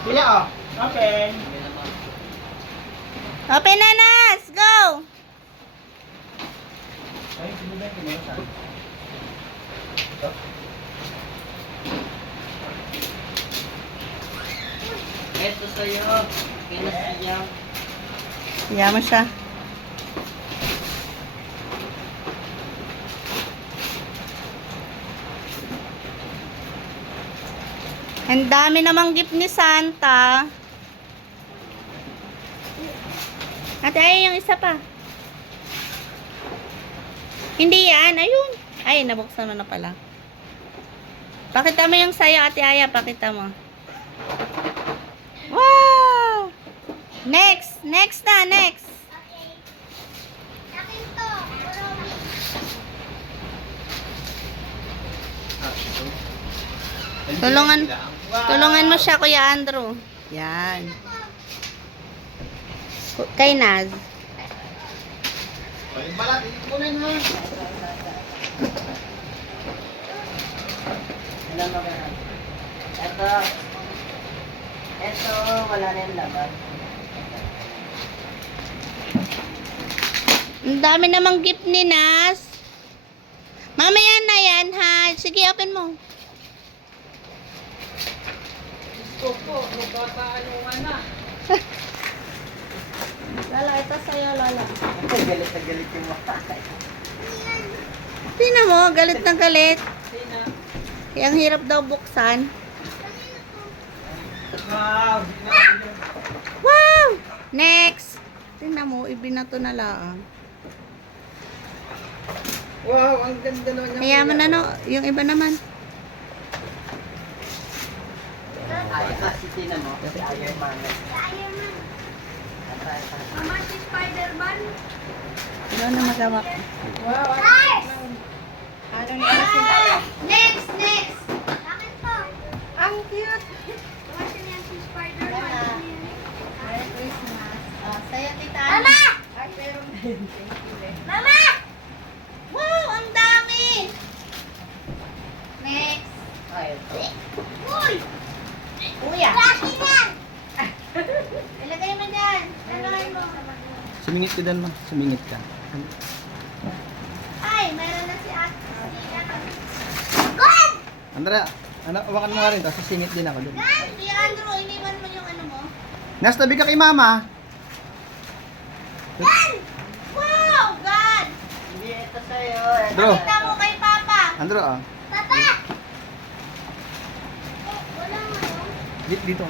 Pila oh. Open. Open na, Nas! Go! Ay, sino ba yung kinulasan? Ito sa'yo. Kinasiya. Kaya mo siya. Ang dami namang gift ni Santa. Ate, ay, yung isa pa. Hindi yan. Ayun. Ay, nabuksan mo na pala. Pakita mo yung sayo, Ate Aya. Pakita mo. Wow! Next. Next na. Next. Tulungan mo siya, Kuya Andrew. Yan. Kay Naz. Balik balat, ikunin mo. Alam mo ba? Ito, wala na yung laban. Ang dami namang gift ni Naz. Mamaya na yan, ha? Sige, open mo. Gusto po, magbataan yung na. Lala, ito sa'yo, Lala. Galit na galit yung mukha. Tingnan mo, galit na galit. Sino? Kaya ang hirap daw buksan. Wow. Wow! Next! Tingnan mo, ibinato na lang. Wow, ang ganda naman niya. Kaya mo na, no? Yung iba naman. Ay, si Tina mo. Si Iron Man. Mama, si Spider-Man. Ano na magawa? Wow. Ano na kasi? Next, next. Bakit to? Ang cute! Bakit yan si Spider-Man? Merry Christmas. Sa'yo, Tita. Mama! Ay, pero... Mama! Wow! Ang dami! Next. Ay, ito. Uy! Kuya. Akin yan! Ilagay mo dyan. Ano mo? Sumingit ka dyan, ma. Sumingit ka. Ay, mayroon na si Ate. Good! Andrea, ano, awakan mo nga rin. Tapos sisingit din ako dun. Si Andrew, iniwan mo yung ano mo. Nas, tabi ka kay mama. Wow! God! Hindi, ito sa'yo. Bro. Pakita mo kay Papa. Andrew, ah. Papa! Wala nga. Dito.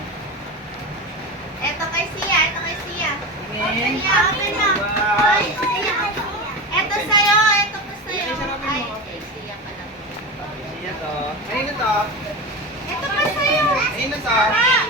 Eto kay Sia, eto kay Sia. Sige. Sia, open na. Wow. Ay, Sia. Eto sa'yo, eto pa sa'yo. Ay, kay Sia pala. Iya to. Ayun na to. Eto pa sa'yo. Ayun na to. Ah!